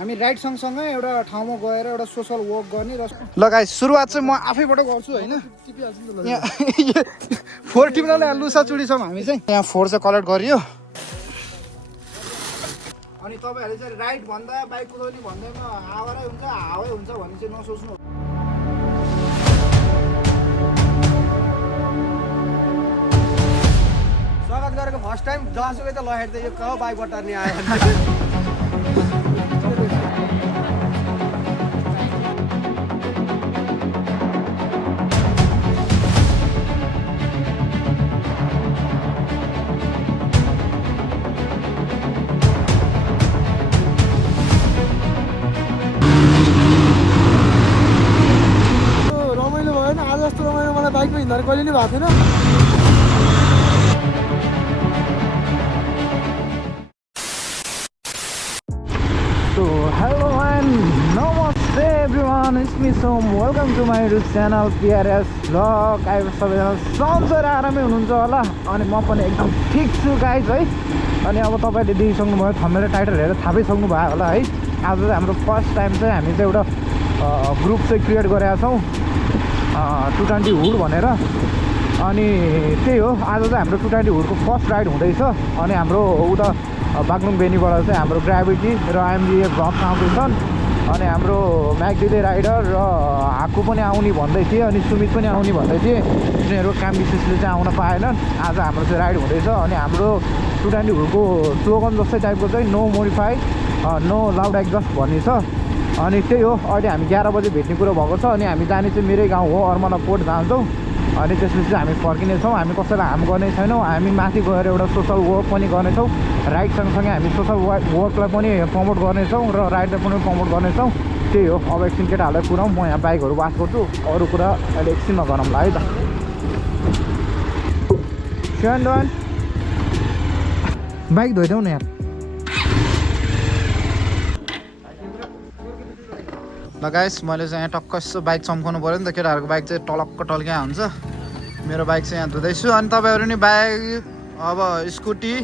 हामी राइड सँगसँगै एउटा ठाउँमा गएर एउटा सोसल वर्क गर्ने र ल गाइस सुरुवात चाहिँ म आफैबाट गर्छु हैन यहाँ 4 टिप्नले लुसा चुडी छौँ हामी चाहिँ यहाँ 4 चाहिँ कलेक्ट गरियो अनि तपाईहरुले चाहिँ राइड भन्दा बाइक कुदाउने भन्दैमा हावै हुन्छ भन्ने चाहिँ नसोच्नु स्वागत गरेको फर्स्ट टाइम जहाँसुकै त लहेर त यो कहाँ बाइकबाट नि आयो रमाइलो भयो नि आज जस्तो रमाइलो मलाई बाइकमा हिँड्दा कहिले नि भएको थिएन Hello and namaste everyone, it's me Som. Welcome to my YouTube channel PRS Vlog. आएको सबैजना सन्चै र आरामै हुनुहुन्छ होला अनि म पनि एकदम ठिक छु गाइज है अनि अब तपाईले देखिसक्नुभयो थम्बनेल टाइटल हेरेर थाहा पाइसक्नु भयो होला है आज चाहिँ हाम्रो फर्स्ट टाइम चाहिँ हामी चाहिँ एउटा ग्रुप चाहिँ क्रिएट गरेका छौँ 220 हुड भनेर अनि त्यही हो आज चाहिँ हाम्रो 220 हुडको फर्स्ट राइड हुँदैछ अनि हाम्रो उता बागलुङ बेनीबाट चाहिँ हाम्रो ग्राभिटी र आइएमजिए भ्लग्स आउँदैछन् अनि हाम्रो म्यागदिदे राइडर र हाकु पनि आउने भन्दै थिए अनि सुमित पनि आउने भन्दै थिए उनीहरू काम विशेषले चाहिँ आउन पाएनन् आज हाम्रो चाहिँ राइड हुँदैछ अनि हाम्रो 220 हुडको स्लोगन जस्तै टाइपको चाहिँ no modify no loud exhaust भन्ने छ अनि त्यही हो अहिले हामी 11 बजे भेट्ने कुरो भएको छ अनि हामी जाने चाहिँ मेरै गाउँ हो अर्मला पोर्ट जान्छौँ अनि त्यसपछि हामी फर्किनेछौँ हामी कसैलाई हार्म गर्ने छैनौँ हामी माथि गएर एउटा सोसल वर्क पनि गर्नेछौँ राइड सँगसँगै हामी सोसल वर्कलाई पनि प्रमोट गर्नेछौँ र राइडलाई पनि प्रमोट गर्नेछौँ त्यही हो अब एकछिन केटाहरूलाई पुऱ्याउँ म यहाँ बाइकहरू वास गर्छु अरू कुरा अहिले एकछिनमा गरौँला है त स्यान्डन बाइक धोइदेऊ न यार ल गाइस मैले चाहिँ यहाँ टक्क यसो बाइक चम्काउनु पऱ्यो नि त केटाहरूको बाइक चाहिँ टलक्क टल्क्या हुन्छ मेरो बाइक चाहिँ यहाँ धुँदैछु अनि तपाईँहरू नि बाइक अब स्कुटी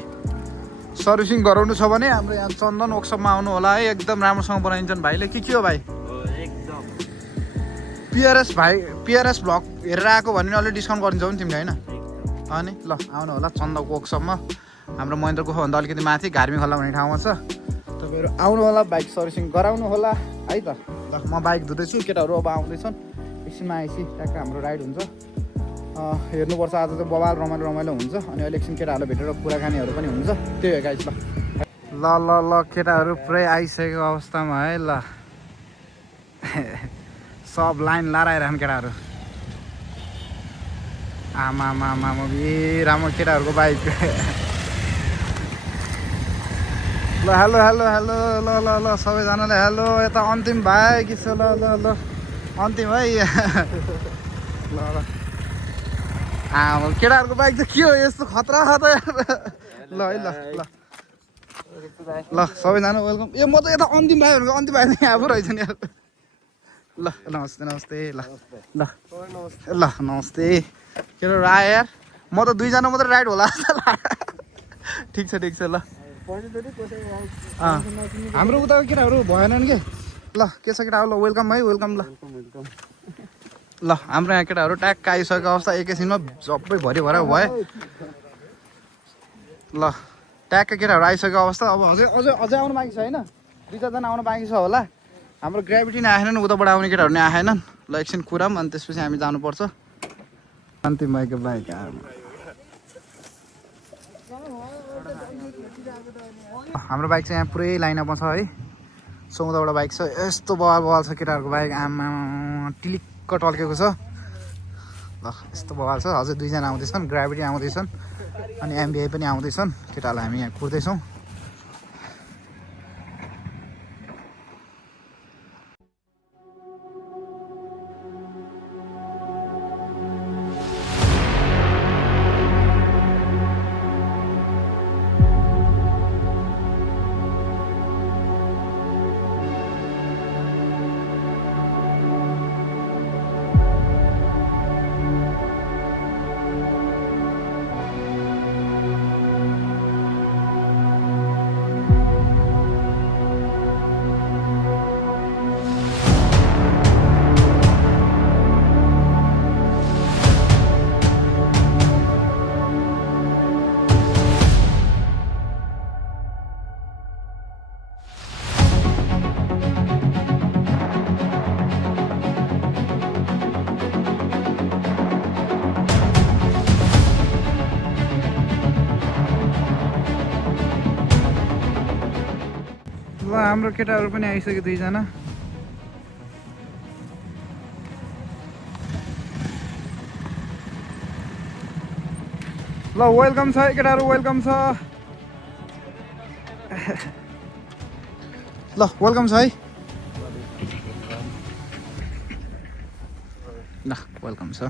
सर्भिसिङ गराउनु छ भने हाम्रो यहाँ चन्दन वर्कसपमा आउनु होला है एकदम राम्रोसँग बनाइन्छन् भाइले के हो भाइ एकदम पिआरएस भ्लग हेरेर आएको भने अलि डिस्काउन्ट गरिदिन्छौ नि तिमीले होइन अनि ल आउनु होला चन्दनको वर्कसपमा हाम्रो महेन्द्र गुफाभन्दा अलिकति माथि घार्मी खोला भन्ने ठाउँमा छ तपाईँहरू आउनु होला बाइक सर्भिसिङ गराउनु होला है त ल म बाइक धुँदैछु केटाहरू अब आउँदैछन् एकछिनमा आएपछि ट्याक्क हाम्रो राइड हुन्छ हेर्नुपर्छ आज चाहिँ बबाल रमाइलो हुन्छ अनि अहिले एकछिन केटाहरूलाई भेटेर कुराकानीहरू पनि हुन्छ त्यही हो गाइस ल केटाहरू पुरै आइसकेको अवस्थामा है ल सब लाइन लाराइरहन् केटाहरू आमा राम्रो केटाहरूको बाइक ल हेलो ल सबैजनाले हेलो यता अन्तिम भाइ के छ ल अन्तिम है ल केटाहरूको बाइक चाहिँ के हो यस्तो खतरा छ त ल है ल सबैजना वेलकम ए म त यता अन्तिम भाइ भनेको अन्तिम भाइ यहाँ पो रहेछ नि ल नमस्ते ल नमस्ते केटाहरू आयो यार म त 2 जना मात्रै राइड होला जस्तो ठिक छ ल हाम्रो उताको केटाहरू भएनन् कि ल के छ केटाहरू ल वेलकम है वेलकम ल हाम्रो यहाँ केटाहरू ट्याक्क आइसकेको अवस्था एकैछिनमा सबै भरि भयो ल ट्याक्क केटाहरू आइसकेको अवस्था अब अझै आउनु बाँकी छ होइन 2-4 जना आउनु बाँकी छ होला हाम्रो ग्राभिटी नै आएनन् उताबाट आउने केटाहरू नै आएनन् ल एकछिन कुराम अनि त्यसपछि हामी जानुपर्छ अन्तिम बाइकको बाइक हाम्रो बाइक चाहिँ यहाँ पुरै लाइनअपमा छ है 14वटा बाइक छ यस्तो बवाल छ केटाहरूको बाइक आमा टिलिक्क टल्केको छ ल यस्तो बवाल छ अझै 2 जना आउँदैछन् ग्राभिटी आउँदैछन् अनि एमबिआई पनि आउँदैछन् केटाहरूलाई हामी यहाँ कुर्दैछौँ हाम्रो केटाहरू पनि आइसक्यो दुईजना ल वेलकम छ केटाहरू वेलकम छ ल वेलकम छ है ल वेलकम छ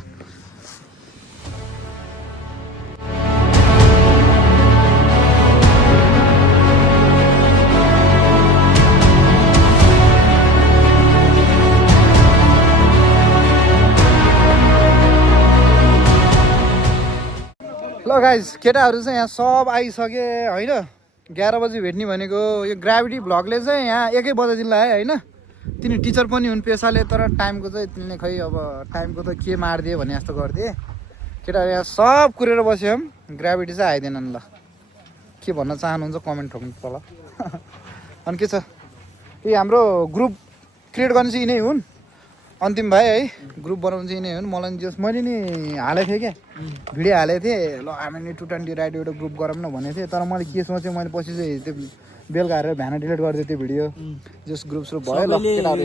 ल गाइज केटाहरू चाहिँ यहाँ सब आइसके होइन 11 बजी भेट्ने भनेको यो ग्राभिटी भ्लगले चाहिँ यहाँ 1 बजेदेखि आयो होइन तिनी टिचर पनि हुन् पेसाले तर टाइमको चाहिँ तिमीले खै अब टाइमको त के मारिदियो भने जस्तो गरिदिए केटाहरू यहाँ सब कुरेर बस्यो ग्राभिटी चाहिँ आइदिएनन् ल के भन्न चाहनुहुन्छ कमेन्ट ठोक्नु तल अनि के छ यी हाम्रो ग्रुप क्रिएट गर्ने चाहिँ यिनै हुन् अन्तिम भाइ है ग्रुप बनाउनु चाहिँ यिनै हुन् मलाई जस मैले नि हालेको थिएँ क्या भिडियो हालेको थिएँ ल हामी 220 राइड एउटा ग्रुप गरौँ न भनेको थिएँ तर मैले के सोचेँ मैले पछि चाहिँ त्यो बेलुका हारेर भ्यान डिलिट गरिदिएँ त्यो भिडियो जस ग्रुप स्रुप भयो ल केटाहरू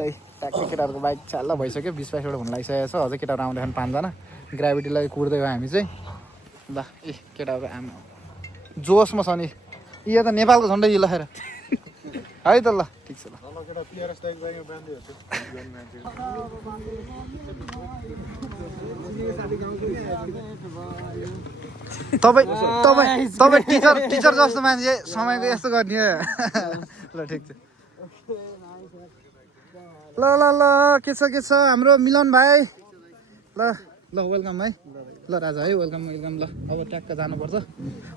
ल ट्याक्कै केटाहरूको बाइक चाल भइसक्यो 20-22 हुन लागिसकेको छ अझै केटाहरू आउँदाखेरि 5 जना ग्राभिटीलाई कुर्दै हो हामी चाहिँ ल ए केटाहरू आमा जोसमा छ नि यो त नेपालको झन्डै यो लखेर है त ल ठिक छ ल तपाईँ टिचर जस्तो मान्छे समयको यस्तो गर्ने ल ठिक छ ल ल ल के छ हाम्रो मिलन भाइ ल ल वेलकम है ल राजा है वेलकम वेलकम ल अब ट्याक्क जानुपर्छ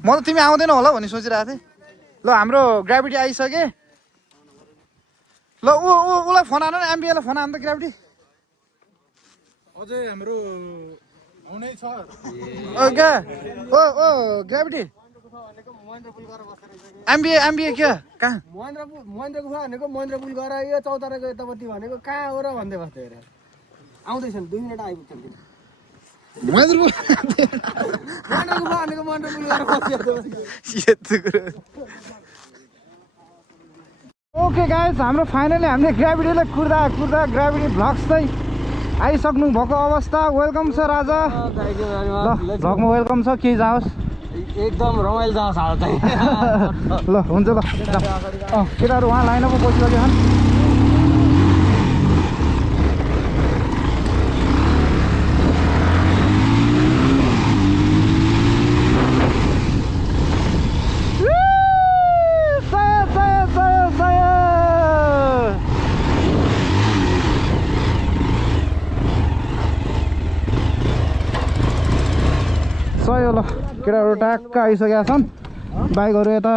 म त तिमी आउँदैन होला भन्ने सोचिरहेको थिएँ ल हाम्रो ग्राभिटी आइसके ल उसलाई फोन हान न एमबिएलाई फोन हान त ग्राभिटी अझै हाम्रो आउनै छ क्या ओ ग्राभिटी एमबिए क्या कहाँ महेन्द्र गुफा भनेको महेन्द्र पुल गएर यो चौताराको यतापट्टि भनेको कहाँ हो र भन्दै बस्दै हेर आउँदैछन् 2 मिनट आइपुग्छन् महेन्द्र पुल महेन्द्र गुफा भनेको महेन्द्र पुल गएर बस्यो ओके गाइस हाम्रो फाइनली हामीले ग्राभिटीलाई कुर्दा ग्राभिटी भ्लग्स चाहिँ आइसक्नु भएको अवस्था वेलकम छ राजा ल भ्लगमा वेलकम छ के जाओस् एकदम रमाइलो जाओस् हाल चाहिँ ल हुन्छ ल केटाहरू उहाँ लाइनमा बसिसक्यो छन् सही हो ल केटाहरू ट्याक्क आइसकेका छन् बाइकहरू यता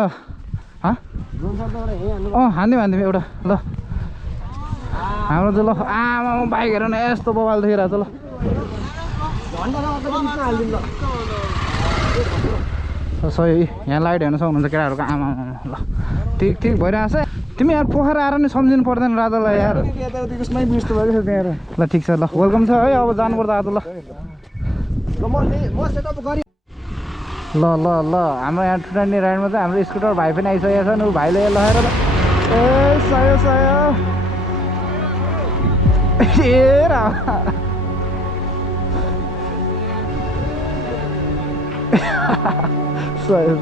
हान्दिउँ एउटा ल हाम्रो चाहिँ ल आमा बाइक हेर न यस्तो बवाल देखिरहेको छ ल सही यहाँ लाइट हेर्न सक्नुहुन्छ केटाहरूको आमा ल ठिक भइरहेको छ तिमी यहाँ पोखरा आएर नि सम्झिनु पर्दैन राजालाई यार ल ठिक छ ल वेलकम छ है अब जानुपर्छ आज ल हाम्रो यहाँ 220 राइडमा चाहिँ हाम्रो स्कुटर भाइ पनि आइसकेको छ नि ऊ भाइले लगाएर ए सय ए सय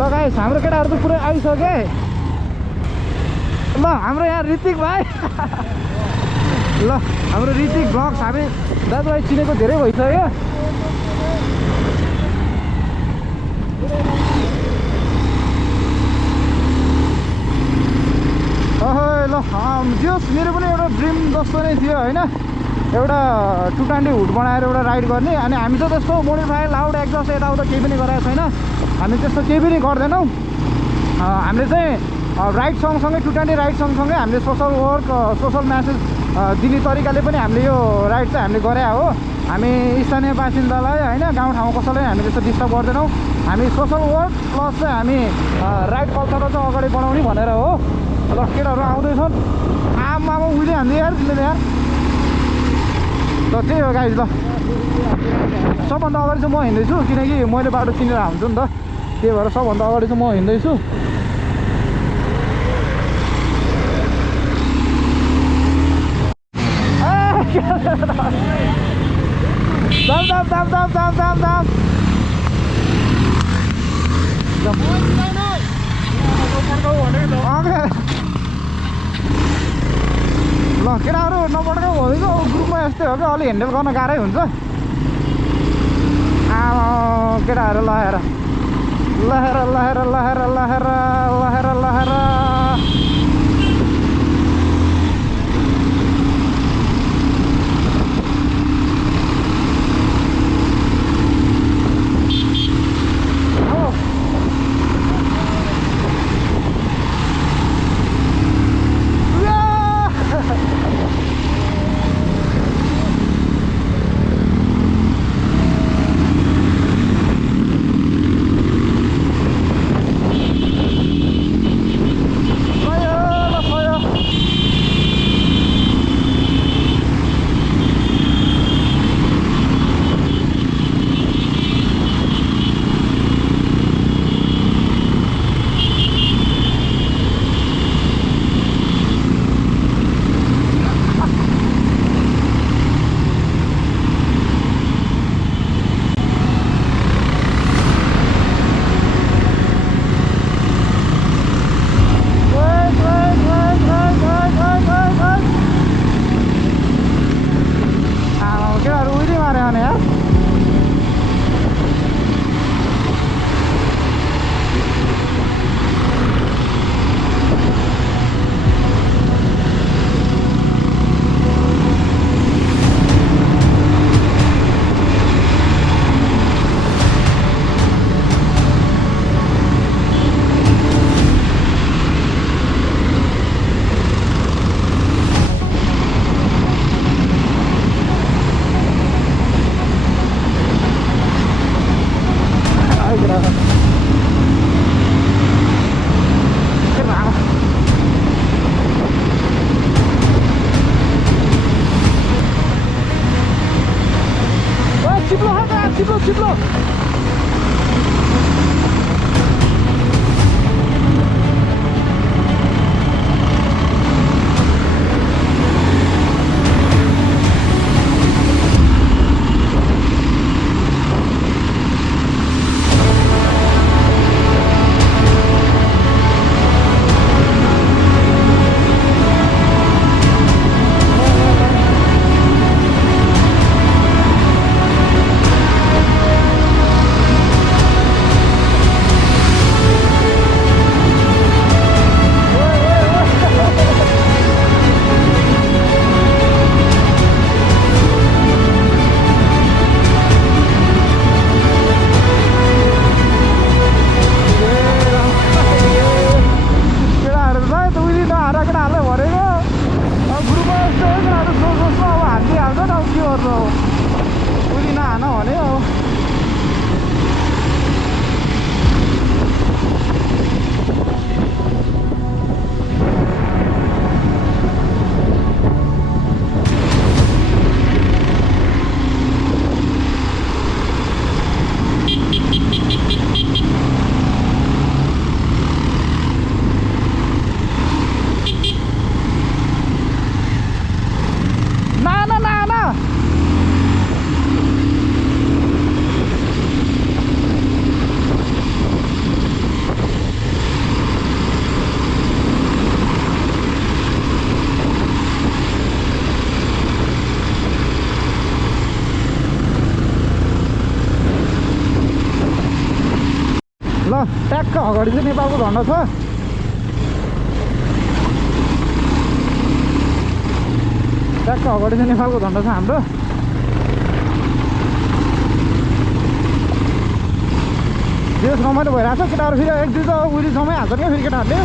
ल गाइस हाम्रो केटाहरू त पुरै आइसके ल हाम्रो यहाँ ऋतिक भाइ ल हाम्रो ऋतिक ब्लग्स हामी दाजुभाइ चिनेको धेरै भइसक्यो ल जस मेरो पनि एउटा ड्रिम जस्तो नै थियो होइन, एउटा 220 हुड बनाएर एउटा राइड गर्ने। अनि हामी त त्यस्तो मोडिफाई लाउड एक्जस्ट यताउता केही पनि गराएको छैन, हामी त्यस्तो केही पनि गर्दैनौँ। हामीले चाहिँ राइड सँगसँगै 220 राइड सँगसँगै हामीले सोसल वर्क सोसल म्यासेज दिने तरिकाले पनि हामीले यो राइड चाहिँ हामीले गरे हो। हामी स्थानीय बासिन्दालाई होइन, गाउँठाउँ कसैलाई हामी त्यस्तो डिस्टर्ब गर्दैनौँ। हामी सोसल वर्क प्लस चाहिँ हामी राइड कल्चरलाई चाहिँ अगाडि बढाउने भनेर हो। ल केटाहरू आउँदैछन्, आमा उहिले हान्दै यार तिमीले यार। ल त्यही हो गाइज। ल सबभन्दा अगाडि चाहिँ म हिँड्दैछु, किनकि मैले बाटो चिनेर हुन्छु नि त, त्यही भएर सबभन्दा अगाडि चाहिँ म हिँड्दैछु। दाम दाम दाम दाम दाम दाम दाम ल केटाहरू नपड्काउ भनेको ग्रुपमा यस्तै हो क्या, अलिक ह्यान्डल गर्न गाह्रै हुन्छ। केटाहरू लहेर लहेर लहेर लहेर लहेर लहेर लहेर चिप्लो ट्याक्क अगाडि चाहिँ नेपालको झन्डा छ। ट्याक्क अगाडि चाहिँ नेपालको झन्डा छ हाम्रो देश रमाइलो भइरहेको छ केटाहरू फेरि एक दुई त उहिले समय हाल्छ क्या फेरि केटाहरूले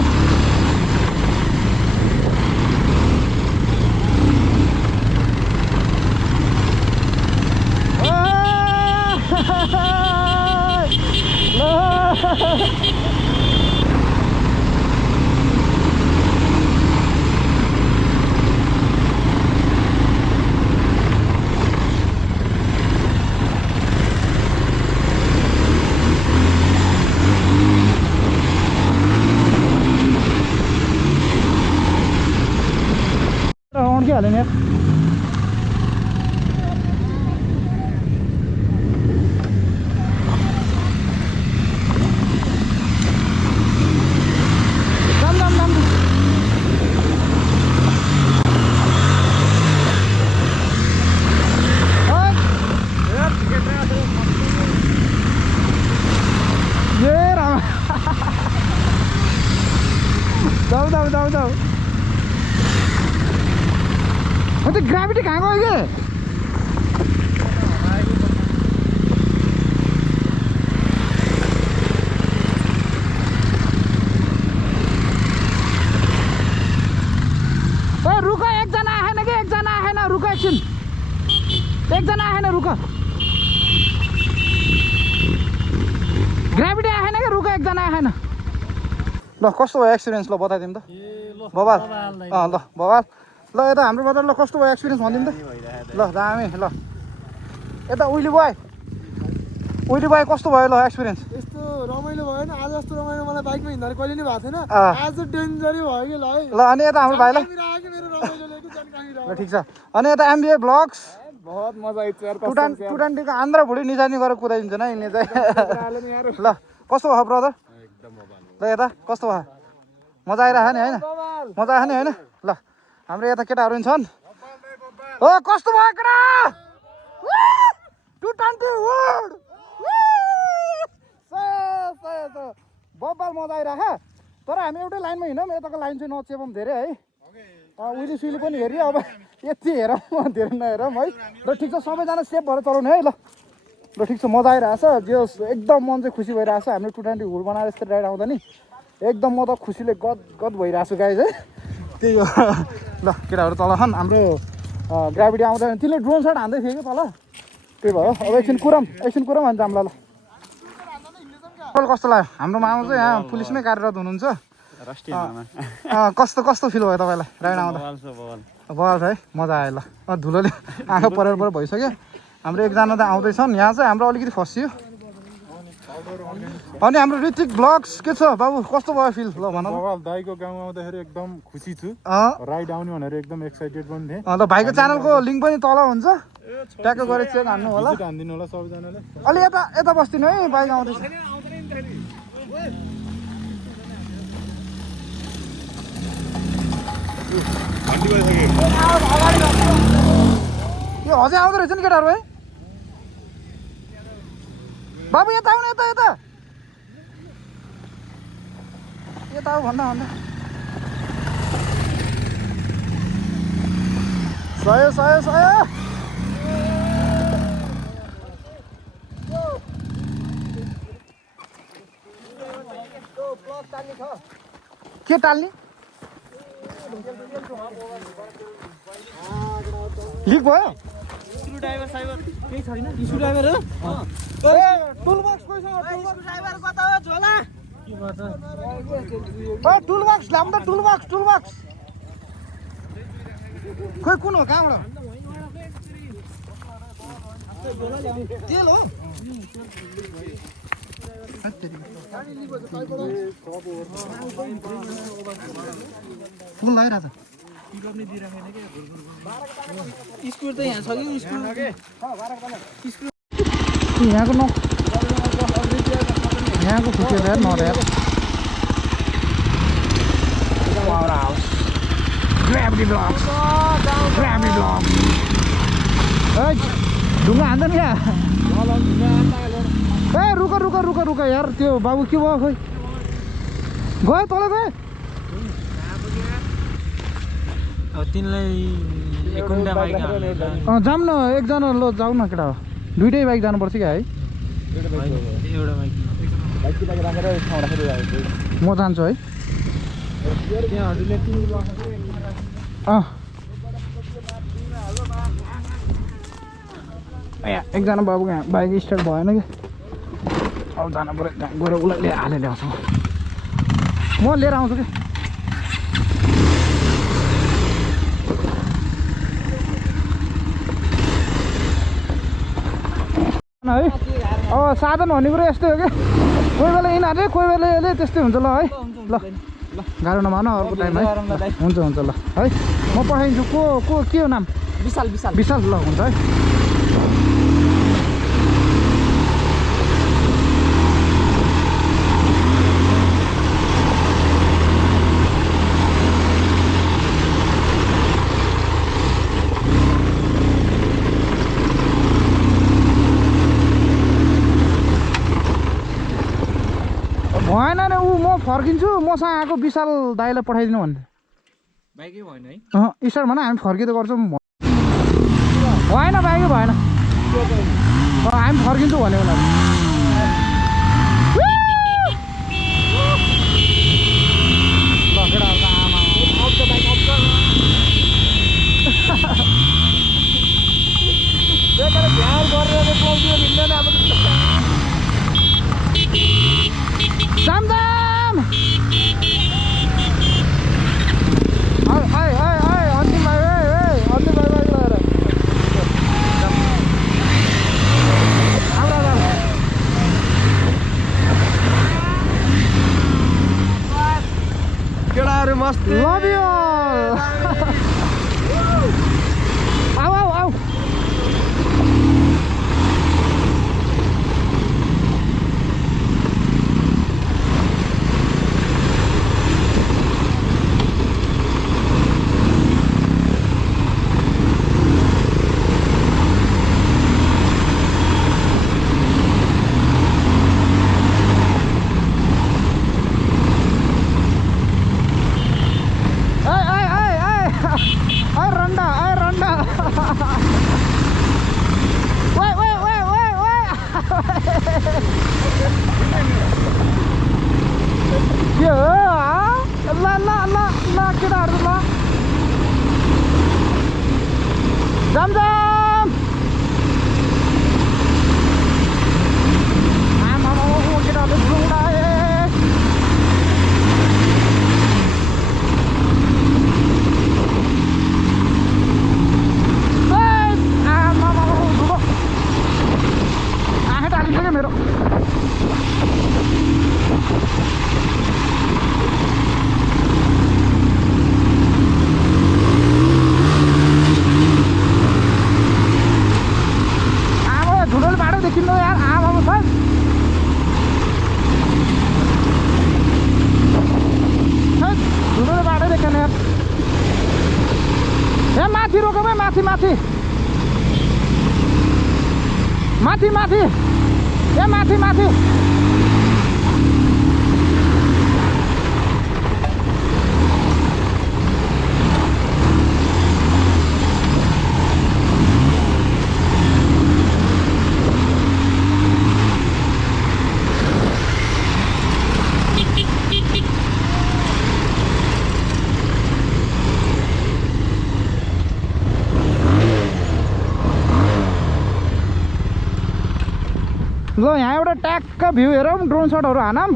के हाल्यो नि जाऊ अन्त ग्राभिटी कहाँ गयो के रुक एकजना आएन कि एकजना आएन रुक एकछिन एकजना आएन रुक ग्राभिटी आएन कि रुक एकजना आएन ल कस्तो भयो एक्सपिरियन्स ल बताइदिउँ त बबाल ल बबाल ल यता हाम्रो बजार ल कस्तो भयो एक्सपिरियन्स भनिदिउँ त ल दामी ल यता उहिले भयो कस्तो भयो ल एक्सपिरियन्स यस्तो रमाइलो भयो नि आज जस्तो रमाइलो मलाई बाइकमा हिँड्दा कहिले नै भएको थिएन आज डेन्जरै भयो कि ल अनि यता हाम्रो भाइलाई ल ठिक छ अनि यता एमबिए ब्लग्स बहुत मजा आइछ यार टुटान्टीको आन्द्रा भुडी निजानी गरेर कुदाइदिन्छ न यिनले चाहिँ ल कस्तो भयो ब्रदर ल यता कस्तो भयो मजा आइरहेको नि होइन मजा आयो नि होइन ल हाम्रो यता केटाहरू नि छन् हो कस्तो भयो केटा 220 बब्बाल मजा आइरहेको तर हामी एउटै लाइनमा हिँडौँ यताको लाइन चाहिँ नचेपौँ धेरै है उहिले सुइले पनि हेरि अब यति हेरौँ धेरै नहेरौँ है र ठिक छ सबैजना सेफ भएर चलाउने है ल ठिक छ मजा आइरहेछ जो एकदम मन चाहिँ खुसी भइरहेछ हामीले 220 हुल बनाएर यस्तो राइड आउँदा नि एकदम म त खुसीले गद भइरहेको छु गाइज है त्यही हो ल केटाहरू तल छन् हाम्रो ग्राभिटी आउँदैन तिमीले ड्रोन सट हान्दै थियो कि तल त्यही भयो अब एकछिन कुरम हान्छ हामीलाई ल कस्तो लाग्यो हाम्रो मामा चाहिँ यहाँ पुलिसमै कार्यरत हुनुहुन्छ कस्तो फिल भयो तपाईँलाई राइड आउँदा बवाल छ है मजा आयो ल धुलोले आँखा परेर भइसक्यो हाम्रो एकजना त आउँदैछन् यहाँ चाहिँ हाम्रो अलिकति फसियो अनि हाम्रो ऋतिक ब्लग्स के छ बाबु कस्तो भयो फिल ल भन दाइको गाउँमा आउँदाखेरि एकदम खुसी छु राइड आउने भनेर एकदम एक्साइटेड पनि थिएँ ल भाइको च्यानलको लिङ्क पनि तल हुन्छ ट्याक्क गरेर चेक हान्नु होला हानिदिनु होला सबैजनाले अलि यता बस्दिनु है बाइक आउँदैछ यो अझै आउँदो रहेछ नि केटाहरू है बाबु यता आउनु यता आऊ भन्दा सय के टाल्ने लिक भयो स्क्रुड्राइभर केही छैन स्क्रुड्राइभर हो टुलबक्स स्क्रुड्राइभर कता हो झोला टुलबक्स ल्याउँ त टुलबक्स खोइ कुन हो कहाँबाट तेल हो फुल लगाइरहेछ स्क्रू त यहाँ छ कि यहाँको खुसेर नरेर ढुङ्गा हान्दैन क्या ए रुक यार त्यो बाबु के भयो खोइ गयो तल गयो जाऊँ न एकजना ल जाऊ न केटा दुइटै बाइक जानुपर्छ क्या है म जान्छु है एकजना बाबुको यहाँ बाइक स्टार्ट भएन कि अब जानु पऱ्यो त्यहाँ गएर उसलाई लिएर हालेर ल्याउँछु म लिएर आउँछु कि है अब साधन भन्ने कुरो यस्तै हो कि कोही बेला यिनीहरूले कोही बेला यसले त्यस्तै हुन्छ ल है ल गाह्रो नमान अर्को टाइम है हुन्छ हुन्छ ल है म पठाइदिन्छु को के हो नाम विशाल विशाल विशाल ल हुन्छ है भएन नि ऊ म फर्किन्छु मसँग आएको विशाल दाइलाई पठाइदिनु भन्ने बाइकै भएन है स्टार्ट भन हामी फर्किँदै गर्छौँ भएन बाइकै भएन हामी फर्किन्छौँ भन्यो उनीहरू ल केटाहरूको आमा जाम जाम अन्तिम भाइ अन्तिम भाइ बाइक लगाएर केटाहरू मस्त लभ यु आऊ आऊ आऊ जाम जाम आमा केटाहरूले धुलो उडाए आमा धुलो आँखा टालिन्छ क्या मेरो धुलोले बाटो देखिन्न यार आमा सर धुलोले बाटो देखेन यार ए माथि रोक भाइ माथि माथि माथि माथि ए माथि माथि ल यहाँ एउटा ट्याक्क भ्यू हेरौँ ड्रोन सटहरू हानौँ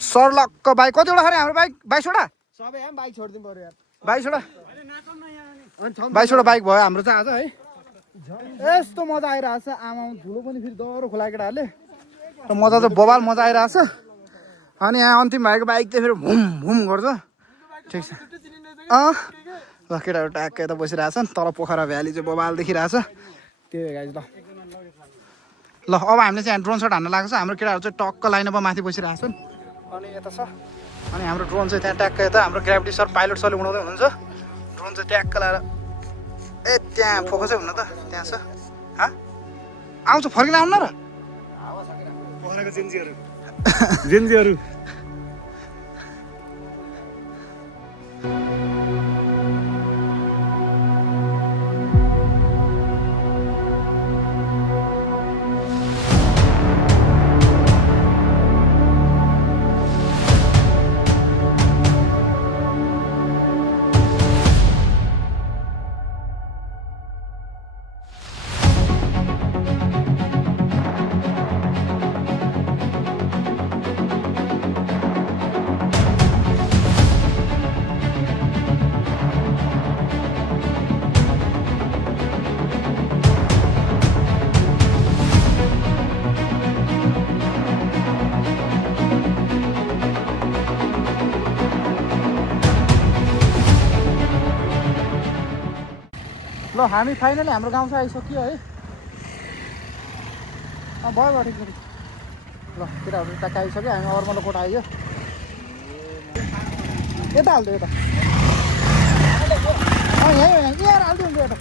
सर्लक्क बाइक कतिवटा खरे हाम्रो बाइक 22वटा सबै हामी बाइक छोडिदिनु पर्यो यार 22वटा 22वटा बाइक भयो हाम्रो चाहिँ आज है यस्तो मजा आइरहेछ आमा धुलो पनि फेरि डह्रो खोला केटाहरूले र मजा चाहिँ बबाल मजा आइरहेछ अनि यहाँ अन्तिम भएको बाइक चाहिँ फेरि भुम भुम गर्छ ठिक छ ल केटाहरू ट्याक्क यता बसिरहेछन् तल पोखरा भ्याली चाहिँ बबाल देखिरहेछ त्यही हो गाइज ल अब हामीले चाहिँ ड्रोन सट हान्न लाग्छ हाम्रो केटाहरू चाहिँ टक्क लाइनमा माथि बसिरहेछन् अनि यता छ अनि हाम्रो ड्रोन चाहिँ त्यहाँ ट्याक्क यता हाम्रो ग्राभिटी सर पाइलट सरले उडाउँदै हुनुहुन्छ ड्रोन चाहिँ ट्याक्क लाएर ए त्यहाँ फोकसै हुन त त्यहाँ छ आउँछ फर्किन आउनु न र पोखराको जेन्जीहरू ल हामी फाइनली हाम्रो गाउँ चाहिँ आइसक्यो है भयो ठिक छ ल केटाहरू ट्याक्क आइसक्यो हामी अर्मलो कोट आइयो यता हाल्दियो यता यहाँ हालिदियो यता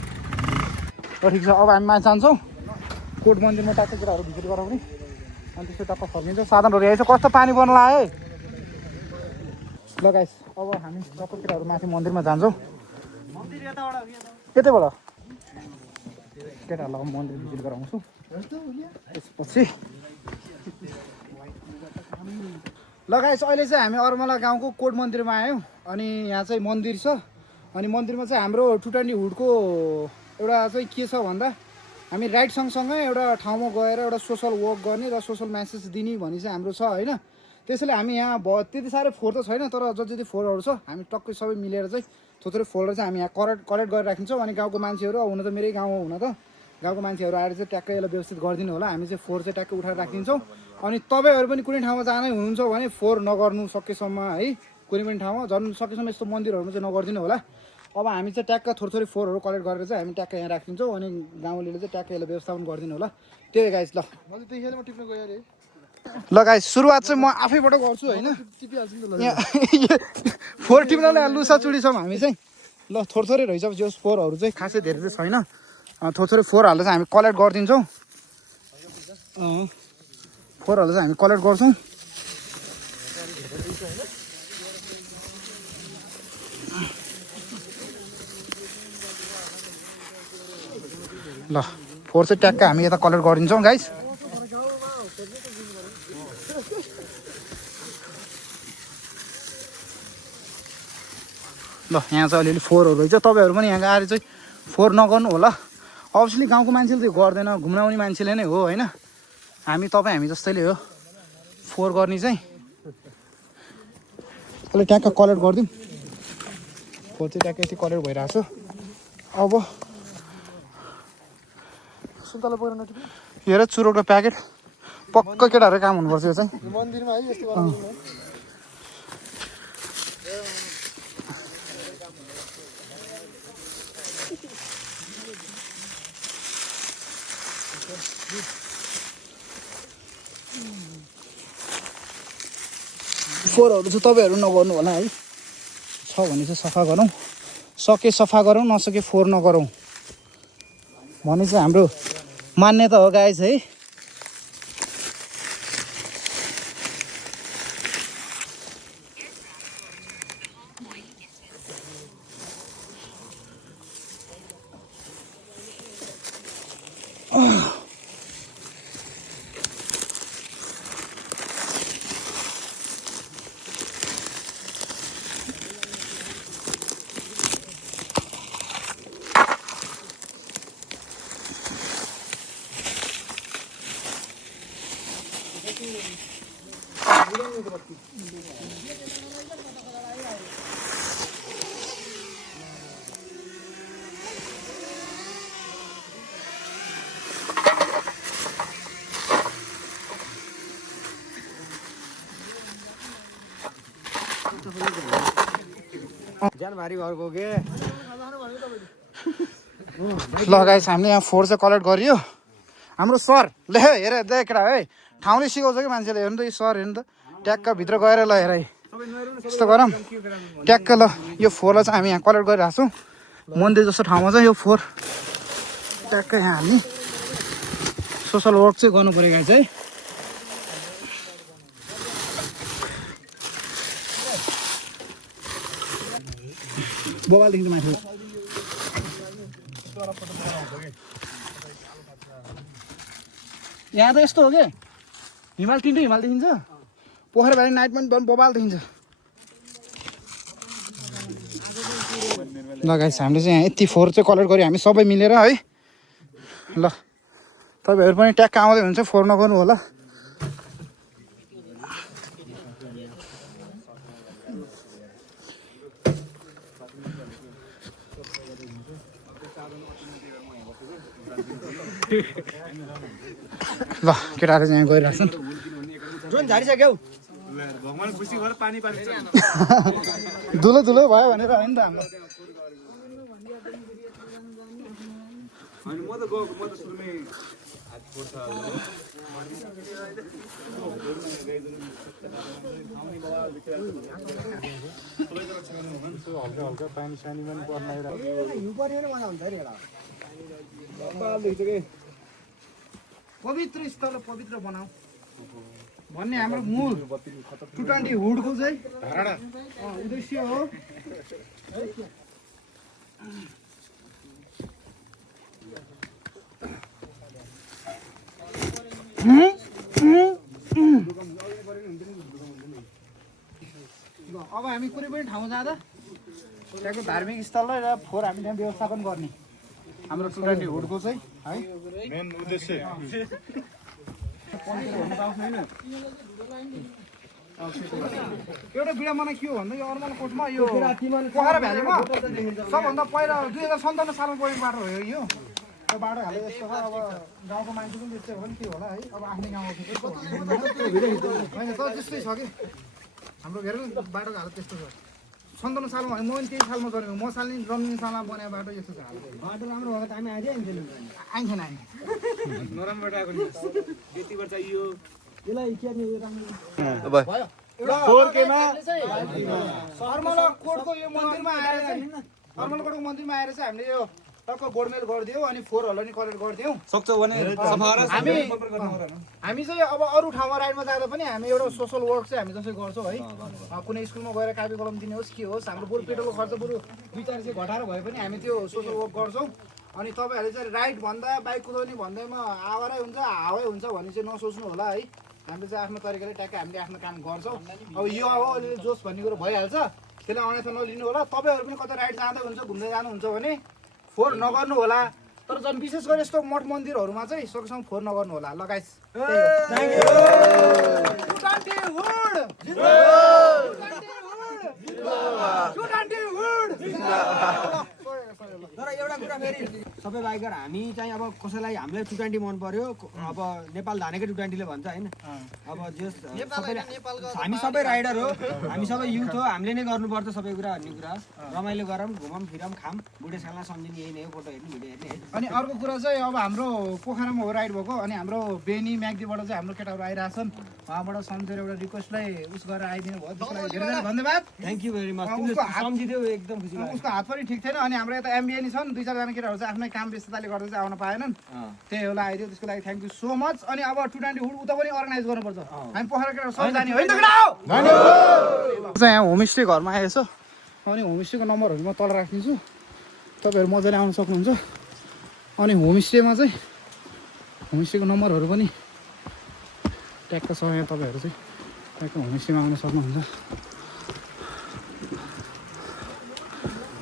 ल ठिक छ अब हामी माथि जान्छौँ कोट मन्दिरमा ट्याक्क केटाहरू भिजिट गराउने अनि त्यसपछि टक्क फर्किन्छौँ साधनहरू आइछ कस्तो पानी पर्न लाग्यो है ल गाइस अब हामी टक्क केटाहरू माथि मन्दिरमा जान्छौँ यतैबाट केटाहरूलाई मन्दिर भिजिट गराउँछु त्यसपछि ल गाइस अहिले चाहिँ हामी अर्मला गाउँको कोट मन्दिरमा आयौँ अनि यहाँ चाहिँ मन्दिर छ अनि मन्दिरमा चाहिँ हाम्रो टुटानी हुडको एउटा चाहिँ के छ भन्दा हामी राइट सँगसँगै एउटा ठाउँमा गएर एउटा सोसल वर्क गर्ने र सोसल म्यासेज दिने भन्ने चाहिँ हाम्रो छ होइन त्यसैले हामी यहाँ त्यति साह्रो फोहोर त छैन तर जति फोहोरहरू छ हामी टक्कै सबै मिलेर चाहिँ थोरै फोहोर चाहिँ हामी यहाँ कलेक्ट गरेर राखिन्छौँ अनि गाउँको मान्छेहरू हुन त मेरै गाउँ हो हुन त गाउँको मान्छेहरू आएर चाहिँ ट्याक्कै यसलाई व्यवस्थित गरिदिनु होला हामी चाहिँ फोहोर चाहिँ ट्याक्कै उठाएर राखिदिन्छौँ अनि तपाईँहरू पनि कुनै ठाउँमा जानै हुनुहुन्छ भने फोहोर नगर्नु सकेसम्म है कुनै पनि ठाउँमा झन् सकेसम्म यस्तो मन्दिरहरूमा चाहिँ नगरिदिनु होला अब हामी चाहिँ ट्याक्क थोरै फोहोरहरू कलेक्ट गरेर चाहिँ हामी ट्याक्क यहाँ राखिदिन्छौँ अनि गाउँले चाहिँ ट्याक्क यसलाई व्यवस्थापन गरिदिनु होला त्यही गाइस ल ल गाइस सुरुवात चाहिँ म आफैबाट गर्छु होइन फोहोर टिप्नलाई लुसा चुडीछौँ हामी चाहिँ ल थोरै रहेछ जो फोहोरहरू चाहिँ खासै धेरै चाहिँ छैन थोरै फोहोरहरूलाई चाहिँ हामी कलेक्ट गरिदिन्छौँ फोहोरहरूलाई चाहिँ हामी कलेक्ट गर्छौँ ल फोहोर चाहिँ ट्याक्क हामी यता कलेक्ट गरिदिन्छौँ गाइस ल यहाँ चाहिँ अलिअलि फोहोरहरू रहेछ तपाईँहरू पनि यहाँ आएर चाहिँ फोहोर नगर्नु होला अभियसली गाउँको मान्छेले चाहिँ गर्दैन घुम्न आउने मान्छेले नै हो होइन हामी जस्तैले हो फोहोर गर्ने चाहिँ अहिले ट्याक्क कलेक्ट गरिदिउँ फोहोर चाहिँ ट्याक्क यति कलेक्ट भइरहेको छ अब हेर चुरोटको प्याकेट पक्का केटाहरू काम हुनुपर्छ यो चाहिँ मन्दिरमा है यस्तो फोहोरहरू चाहिँ तपाईँहरू नगर्नु होला है छ भने चाहिँ सफा गरौँ सके सफा गरौँ नसके फोहोर नगरौँ भन्ने चाहिँ हाम्रो मान्यता हो गाइस है ल गाइस हामीले यहाँ फोहोर चाहिँ कलेक्ट गरियो हाम्रो सर ले हेर दे केटा है ठाउँले सिकाउँछ कि मान्छेले हेर्नु त यो सर हेर्नु त ट्याक्क भित्र गएर ल हेर यस्तो गरौँ ट्याक्क ल यो फोहोरलाई चाहिँ हामी यहाँ कलेक्ट गरिरहेको छौँ मन्दिर जस्तो ठाउँमा चाहिँ यो फोहोर ट्याक्क यहाँ हामी सोसल वर्क चाहिँ गर्नु पऱ्यो गाइस है बोबालदेखि माथि यहाँ त यस्तो हो कि हिमाल देखिन्छ पोखरा भ्याली नाइट पनि बोबाल देखिन्छ ल गाइस हामीले चाहिँ यहाँ यति फोहोर चाहिँ कलेक्ट गऱ्यो हामी सबै मिलेर है ल तपाईँहरू पनि ट्याक्क आउँदै हुन्छ फोहोर नगर्नु होला ल केटाहरू चाहिँ यहाँ गइरहेको छन् जुन झारिसक्यौ धुलो भयो भनेर होइन त हाम्रो अनि म त गएको म त सुरुमै हल्का हल्का पानी सानीमा पनि पर्न आइरहेको हिउँ परेर मजा हुन्छ अरे एउटा पवित्र स्थल पवित्र बनाऊ भन्ने हाम्रो मूल 220 हुडको चाहिँ उद्देश्य हो। अब हामी कुनै पनि ठाउँ जाँदा त्यहाँको धार्मिक स्थललाई र फोहोर हामी त्यहाँ व्यवस्थापन गर्ने हाम्रो 220 हुडको चाहिँ है मेन उद्देश्य। एउटा बिडा मलाई के हो भन्दा यो अर्मलकोटमा यो पोखरा भ्यालीमा सबभन्दा पहिला 2057 सालमा बनेको बाटो हो यो बाटो हाले यस्तो छ। अब गाउँको मान्छे पनि त्यस्तै हो नि के होला है अब आफ्नै गाउँमा होइन तर त्यस्तै छ कि हाम्रो हेर न बाटोको हालत त्यस्तो छ। 57 सालमा म पनि त्यही सालमा जन्मेको म साल नि जन्मिने सालमा बनाएको बाटो यस्तो छ हालत। बाटो राम्रो भएको त हामी आइदिएन आइन्थेन नराम्रो बाटो आएको नि त्यति वर्ष यो यसलाई के यो राम्रो अर्मलकोटको यो मन्दिरमा आएर चाहिँ अर्मलकोटको मन्दिरमा आएर चाहिँ हामीले यो टक्क गोडमेल गरिदियौँ अनि फोहोरहरूलाई नि कलेक्ट गरिदियौँ सक्छौ भने हामी चाहिँ अब अरू ठाउँमा राइडमा जाँदा पनि हामी एउटा सोसल वर्क चाहिँ हामी जसरी गर्छौँ है कुनै स्कुलमा गएर कापी कलम दिने होस् के होस् हाम्रो बरु पेट्रोलको खर्च बरु 2-4 चाहिँ घटाएर भए पनि हामी त्यो सोसल वर्क गर्छौँ। अनि तपाईँहरूले चाहिँ राइड भन्दा बाइक कुदाउने भन्दैमा आवारै हुन्छ हावै हुन्छ भन्ने चाहिँ नसोच्नु होला है। हामीले चाहिँ आफ्नो तरिकाले ट्याक्कै हामीले आफ्नो काम गर्छौँ। अब यो अब अलिअलि जोस भन्ने कुरो भइहाल्छ त्यसलाई अनाथ नलिनु होला। तपाईँहरू पनि कतै राइड जाँदै हुन्छ घुम्दै जानुहुन्छ भने फोहोर नगर्नु होला। तर झन् विशेष गरी यस्तो मठ मन्दिरहरूमा चाहिँ सकेसम्म फोहोर नगर्नु होला। लगाइस तर एउटा कुरा फेरि सबै बाइकर हामी चाहिँ अब कसैलाई हामीलाई 220 मन पर्यो अब नेपाल धानेकै 220ले भन्छ होइन। अब जस हामी सबै राइडर हो हामी सबै युथ हो हामीले नै गर्नुपर्छ सबै कुरा भन्ने कुरा रमाइलो गरौँ घुमौँ फिरौँ खाम बुढेसकाललाई सम्झिने यही नै हो फोटो हेर्ने भिडियो हेर्ने। अनि अर्को कुरा चाहिँ अब हाम्रो पोखरामा हो राइड भएको अनि हाम्रो बेनी म्याग्दीबाट चाहिँ हाम्रो केटाहरू आइरहेछन् उहाँबाट सम्झेर एउटा रिक्वेस्टलाई उस गरेर आइदिनु भयो त्यसको लागि धेरै धेरै धन्यवाद। थ्याङ्क यू भेरी मच सम्झिदियो एकदम खुसी लाग्यो। उसको हात पनि ठिक थिएन अनि हाम्रो यता एमबिए नि छन् 2-4 जना केटाहरू चाहिँ आफ्नै काम व्यस्तताले गर्दा चाहिँ आउन पाएनन् त्यही होला आइदियो त्यसको लागि थ्याङ्क यू सो मच। अनि अब 220 हुड उता पनि अर्गनाइज गर्नुपर्छ हामी पोखरा केटाहरू सब जाने होइन चाहिँ यहाँ होमस्टे घरमा आएछ अनि होमस्टेको नम्बरहरू म तल राखिदिन्छु तपाईँहरू मजाले आउन सक्नुहुन्छ। अनि होमस्टेमा चाहिँ होमस्टेको नम्बरहरू पनि ट्याक्क छ यहाँ तपाईँहरू चाहिँ ट्याक्क होमस्टेमा आउन सक्नुहुन्छ।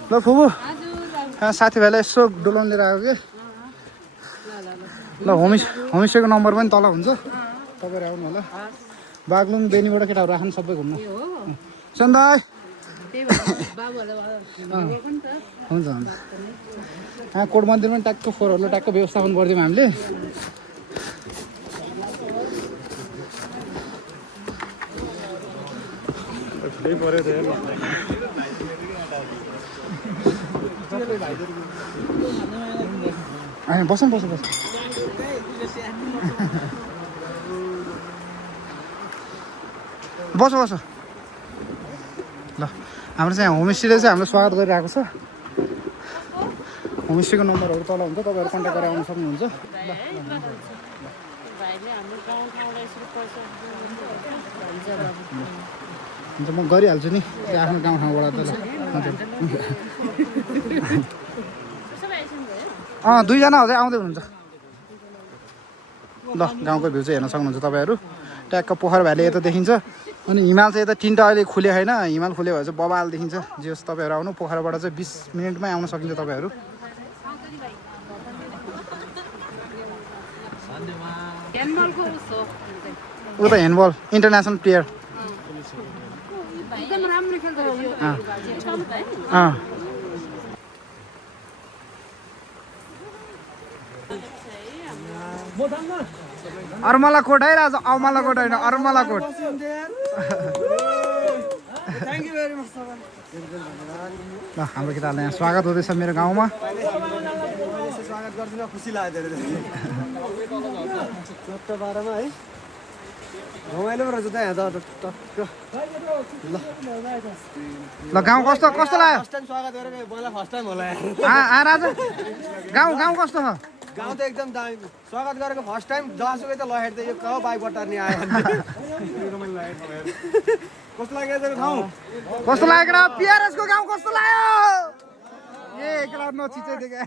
ल फुबु साथीभाइलाई यसो डुलाउनु लिएर आएको कि ल होमस्टेको नम्बर पनि तल हुन्छ तपाईँहरू आउनु होला। बागलुङ बेनीबाट केटाहरू राख्नु सबै घुम्नु सन्दाई हुन्छ हुन्छ यहाँ कोट मन्दिर पनि ट्याक्क फोहोरहरू ट्याक्क व्यवस्थापन गरिदिउँ हामीले। बसौँ बसौँ बस बसो बसो ल हाम्रो चाहिँ होमस्टेले चाहिँ हाम्रो स्वागत गरिरहेको छ। होमस्टेको नम्बरहरू तल हुन्छ तपाईँहरू कन्ट्याक्ट गरेर आउन सक्नुहुन्छ। हुन्छ म गरिहाल्छु नि आफ्नो गाउँ ठाउँबाट त ल दुईजना हो चाहिँ आउँदै हुनुहुन्छ। ल गाउँको भ्यू चाहिँ हेर्न सक्नुहुन्छ तपाईँहरू ट्याक्क पोखरा भ्याली यता देखिन्छ अनि हिमाल चाहिँ यता तिनवटा अहिले खुले छैन हिमाल खुल्यो भए चाहिँ बबाल देखिन्छ। जे होस् तपाईँहरू आउनु पोखराबाट चाहिँ 20 मिनटमै आउन सकिन्छ तपाईँहरू। ऊ त ह्यान्डबल इन्टरनेसनल प्लेयर अर्मलाकोट है राजा अमलाकोट होइन Armalakot. Thank you very much sir. ल हाम्रो केटाहरूलाई यहाँ स्वागत हुँदैछ मेरो गाउँमा। स्वागत गर्छु न, खुसी लाग्यो धेरै। 12 मा है रमाइलो रहेछ त यहाँ त टक्क। ल गाउँ कस्तो कस्तो लाग्यो? फर्स्ट टाइम स्वागत गरेको मलाई फर्स्ट टाइम होला। राजा गाउँ कस्तो छ? गाउँ त एकदम दामी। स्वागत गरेको फर्स्ट टाइम जहाँसुकै त लहेर त यो कहाँ बाइक बटार्ने आयो भने कस्तो लाग्यो तेरो गाउँ? कस्तो लाग्यो र पिआरएसको गाउँ कस्तो लाग्यो? ए एकला नचिचै देखा।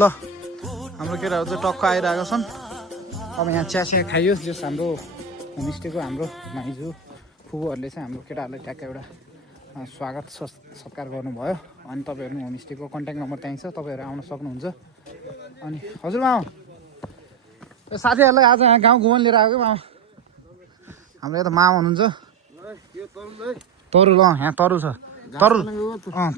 ल हाम्रो केटाहरू चाहिँ टक्क आइरहेको छन्। अब यहाँ चिया खाइयो जस हाम्रो होमस्टेको हाम्रो माइजू फुपूहरूले चाहिँ हाम्रो केटाहरूलाई ट्याक्क एउटा स्वागत सत्कार गर्नुभयो। अनि तपाईँहरू होमस्टेको कन्ट्याक्ट नम्बर त्यहीँ छ, तपाईँहरू आउन सक्नुहुन्छ। अनि हजुर मामा साथीहरूलाई आज यहाँ गाउँ घुमाउन लिएर आएको मामा। हाम्रो यता मामा हुनुहुन्छ तरुल। यहाँ तरुल छ, तरुल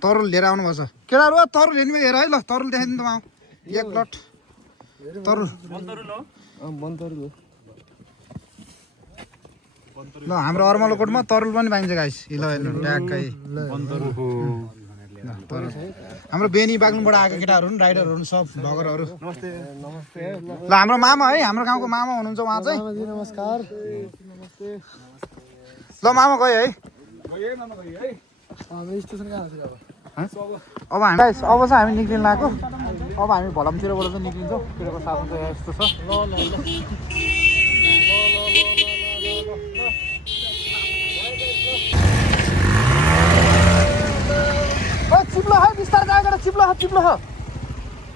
तरुल लिएर आउनुभएको छ। केटाहरू तरुल हेर्नु हेर है। ल तरुल देखाइदिनु त मामा एक प्लट तरुल। ल हाम्रो अर्मलोकोटमा तरुल पनि पाइन्छ गाइस। ल ट्याक्कै हाम्रो बेनी बाग्लुङबाट आएको केटाहरू पनि राइडरहरू सब भगरहरू। ल हाम्रो मामा है, हाम्रो गाउँको मामा हुनुहुन्छ उहाँ चाहिँ। नमस्कार। ल मामा गयो है। अब हामी अब चाहिँ हामी निक्लिन लाग्यो। अब हामी भलमतिरबाट चाहिँ निक्लिन्छौँ। तिरको साधन चाहिँ यस्तो छ। ल चिप्लो है बिस्तारै जाएर चिप्लो है चिप्लो है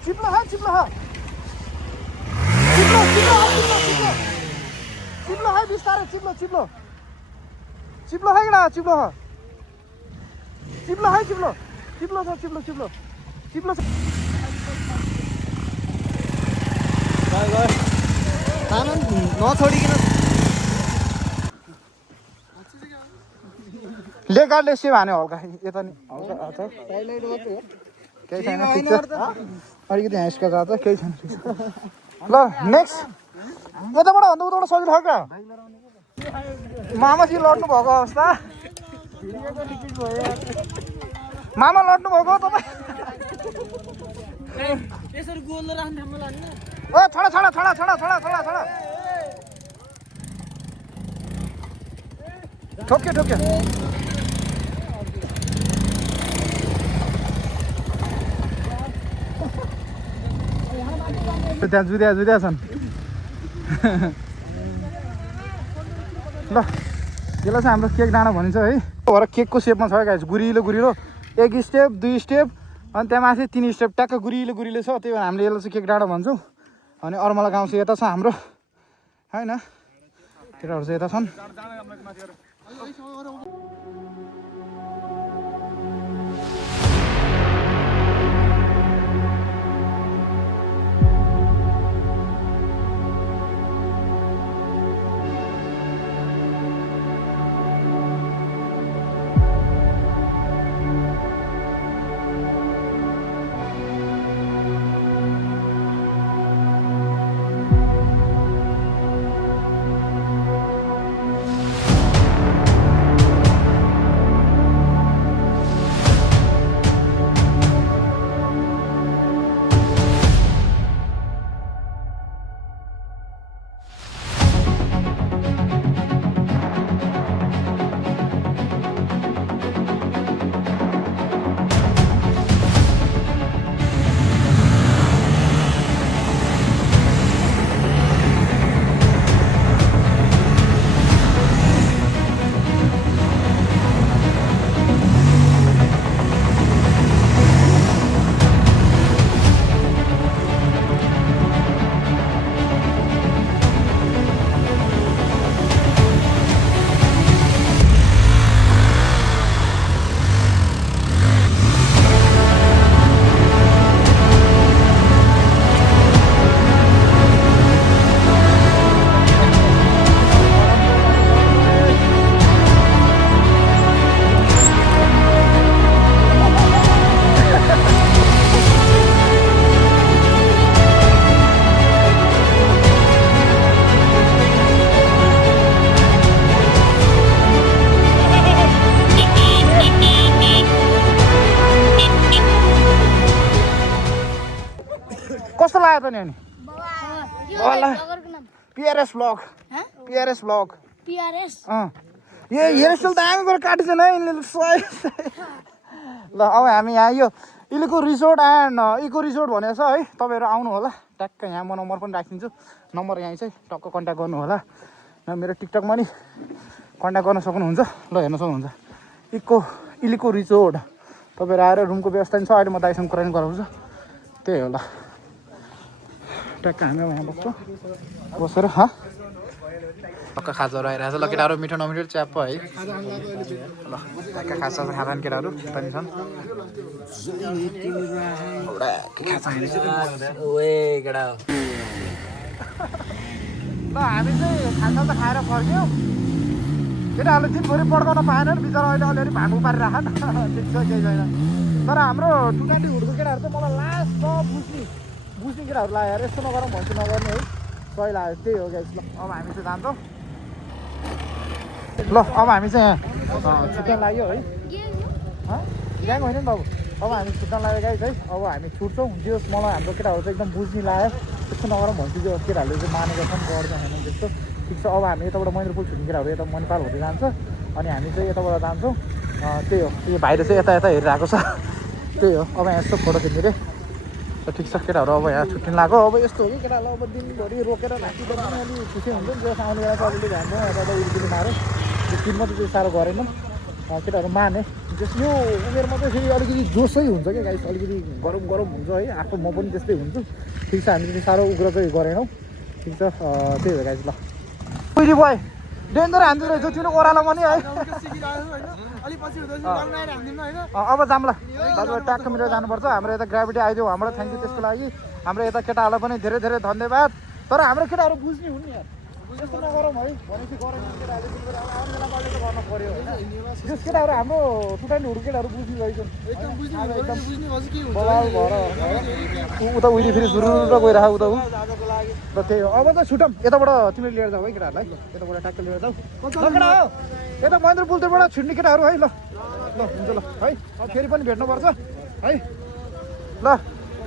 चिप्लो है चिप्लो है चिप्लो चिप्लो चिप्लो चिप्लो चिप्लो है बिस्तारै चिप्लो चिप्लो चिप्लो है केटा चिप्लो है चिप्लो है चिप्लो चिप्लो छ चिप्लो चिप्लो चिप्लो छ नछोडिकन ले गाडले सेभ हान्यो हल्का यता नि हल्का केही छैन ठिक छ अलिकति हाँसका जान्छ केही छैन ठिक छ ल नेक्स्ट यताबाट भन्दा उताबाट सजिलो छ क्या मामाजी लड्नु भएको अवस्था मामा लड्नु भएको तपाईँ ओ छोडा छोडा छोडा छोडा छोडा छोडा छोडा ठोक्यो ठोक्यो त्यहाँ जुद्या जुद्या छन् ल यसलाई चाहिँ हाम्रो केक डाँडा भनिन्छ है भएर केकको सेपमा छ गाइस गुरिलो गुरिलो एक स्टेप दुई स्टेप अनि त्यहाँ माथि 3 स्टेप ट्याक्क गुरिलो गुरिलो छ त्यही भएर हामीले यसलाई चाहिँ केक डाँडा भन्छौँ अनि अर्मला गाउँ चाहिँ यता छ हाम्रो होइन केटाहरू चाहिँ यता छन् कस्तो लाग्यो त नि अनि PRS blog PRS blog PRS यो हेयरस्टाइल त हामी गरेर काटेको छैन है यिनले ल अब हामी यहाँ यो eco resort and eco resort भनेको छ है तपाईँहरू आउनु होला ट्याक्क यहाँ म नम्बर पनि राखिदिन्छु नम्बर यहीँ चाहिँ टक्क कन्ट्याक्ट गर्नु होला मेरो टिकटकमा नि कन्ट्याक्ट गर्न सक्नुहुन्छ ल हेर्न सक्नुहुन्छ इको रिसोर्ट तपाईँहरू आएर रुमको व्यवस्था पनि छ अहिले म दाइसँग कुरा गराउँछु त्यही होला ट्याक्क हामी अब यहाँ बस्छौँ बसेर टक्क खाजाहरू आइरहेको छ ल केटाहरू मिठो नमिठो च्याप है ल टक्क खाजा खाँदैन केटाहरू पनि छन् ल हामी चाहिँ खाजा त खाएर फर्क्यौँ केटाहरूले दिनभरि पड्काउन पाएन नि बिचरा अहिले अलिअलि भाँडो पारिराख न ठिक छ केही छैन तर हाम्रो 220 हुडको केटाहरू चाहिँ मलाई लास्ट बुझ्ने केटाहरू लाग्यो यार यस्तो नगरौँ भन्छु नगर्ने है सही लाग्यो त्यही हो गाइस ल अब हामी चाहिँ जान्छौँ ल अब हामी चाहिँ यहाँ छुट्याउन लाग्यो है ग्याङ होइन नि बाबु अब हामी छुट्याउन लाग्यो गाइस है अब हामी छुट्छौँ जे होस् मलाई हाम्रो केटाहरू चाहिँ एकदम बुझ्ने लाग्यो त्यस्तो नगरौँ भन्छु जो केटाहरूले चाहिँ मानेको छन् गर्दैन होइन त्यस्तो ठिक छ अब हामी यताबाट महेन्द्रपुल छुट्ने केटाहरू यता मणिपाल हुँदै जान्छ अनि हामी चाहिँ यताबाट जान्छौँ त्यही हो यो भाइले चाहिँ यता यता हेरिरहेको छ त्यही हो अब यहाँ यस्तो फोटो खिच्ने रे ठिक छ केटाहरू अब यहाँ छुट्टिन लाग्यो अब यस्तो हो कि केटालाई अब दिनभरि रोकेर राखिदिँदा पनि अलिक खुसी हुन्छ नि जस आउने बेला चाहिँ अलिअलि जान्छौँ यता उहिले माऱ्यो त्यो किन मात्रै चाहिँ साह्रो गरेनौँ केटाहरू माने जस यो उमेरमा चाहिँ फेरि अलिकति जोसै हुन्छ क्या गाइस, अलिकति गरम गरम हुन्छ है। आफू म पनि त्यस्तै हुन्छु। ठिक छ, हामीले साह्रो उग्र चाहिँ गरेनौँ। ठिक छ, त्यही हो गाइस। ल उहिले बोय डेन्जर हान्दै रहेछ तिम्रो ओह्रालो पनि है। अब जाम ल दाजुभाइ, ट्याक्क मिलेर जानुपर्छ। हाम्रो यता ग्राभिटी आइदियो हाम्रो, थ्याङ्क यू त्यसको लागि। हाम्रो यता केटाहरूलाई पनि धेरै धेरै धन्यवाद। तर हाम्रो केटाहरू बुझ्ने हुन् नि यार, यस्तो नगरौँ है भनेपछि गरेन केटाहरूले। आउने बेला मैले त गर्नु पऱ्यो होइन। यस केटाहरू हाम्रो टुटाइने हुडु केटाहरू बुझ्ने रहेछन् एकदम बवाल भएर उता उहिले फेरि सुरु गइरहेको उता ऊ। र त्यही हो, अब त छुटौँ। यताबाट तिमीले लिएर जाऊ है केटाहरूलाई, यताबाट ट्याक्क लिएर जाऊ। ल केटा हो, यता महेन्द्र पुलतिरबाट छिड्ने केटाहरू है। ल ल हुन्छ ल है, अब फेरि पनि भेट्नुपर्छ है। ल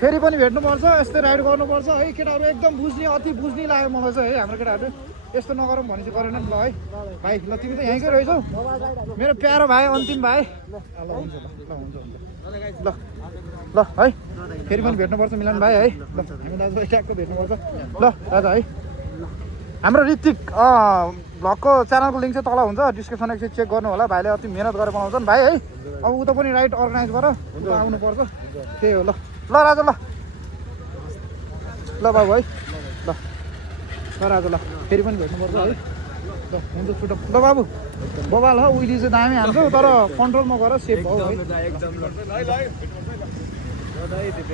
फेरि पनि भेट्नुपर्छ, यस्तै राइड गर्नुपर्छ है। केटाहरू एकदम बुझ्ने, अति बुझ्ने लाग्यो मलाई चाहिँ है। हाम्रो केटाहरू यस्तो नगरौँ भने चाहिँ गरेन नि ल है भाइ। ल तिमी त यहीँकै रहेछौ, मेरो प्यारो भाइ, अन्तिम भाइ। ल हुन्छ ल हुन्छ ल ल है, फेरि पनि भेट्नुपर्छ मिलन भाइ है। ल हामी दाजु ट्याक्क भेट्नुपर्छ ल दादा है। हाम्रो ऋतिक भ्लगको च्यानलको लिङ्क चाहिँ तल हुन्छ, डिस्क्रिप्सन एकचोटि चेक गर्नु होला। भाइले अति मिहिनेत गरेर बनाउँछन् भाइ है। अब उता पनि राइड अर्गनाइज गर, उता आउनुपर्छ। त्यही हो। ल ल राजा ल ल बाबु है। ल ल राजा ल फेरि पनि भेट्नुपर्छ है। ल हुन्छ छुट ल बाबु। बबाल हो, उहिले चाहिँ दामी हान्छौ तर कन्ट्रोलमा गर, सेफ भयो है।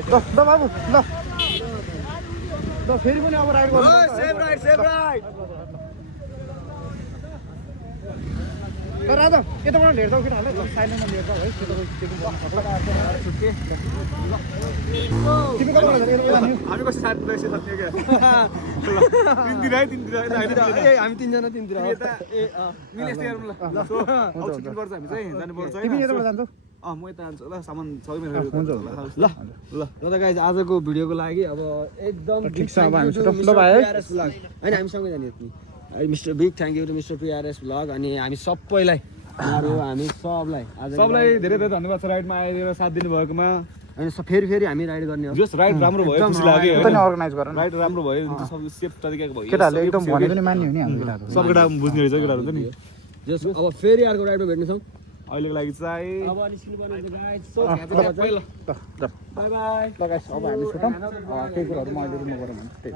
ल ल बाबु ल ल फेरि पनि अब राइड गर्नु राजा। यताबाट लिएर जाऊ केटाहरूले, ल साइलेन्टमा लिएर जाऊ है। तिमी कता हामी कसै साथ बसेर सक्ने क्या तीन दिन है हामी तीनजना तीनतिर मिले यस्तै गरौँ ल आउट पर्छ हामी चाहिँ जानुपर्छ है। तिमी यताबाट जान्छौ? म यता जान्छु ल, सामान सबै मेरो हुन्छ ल ल त गाइज आजको भिडियोको लागि अब एकदम ठिक छ। अब हामी छुटौँ ल भाइ है। होइन हामी सँगै जाने mister big thank you to mister PRS vlog. अनि हामी सबैलाई हामी सबलाई धेरै धेरै धन्यवाद छ राइडमा आएर साथ दिनु भएकोमा। होइन फेरि फेरि हामी राइड गर्ने हो। जस राइड राम्रो भयो, खुसी लाग्यो। उता नि अर्गनाइज गर न। राइड राम्रो भयो, सब सेफ तरिकाको भयो। केटाहरूले एकदम भने पनि मान्ने हो नि हाम्रो केटाहरू। सब केटा बुझ्ने रहेछ केटाहरू त नि। जस अब फेरि अर्को राइडमा भेट्नेछौँ अहिलेको लागि चाहिँ। अब निस्किनु पर्ने गाइज। ल ल बाई बाई ल गाइस, अब हामी छुटौँ। केही कुराहरू म अहिले रुममा गरौँ भने त्यही।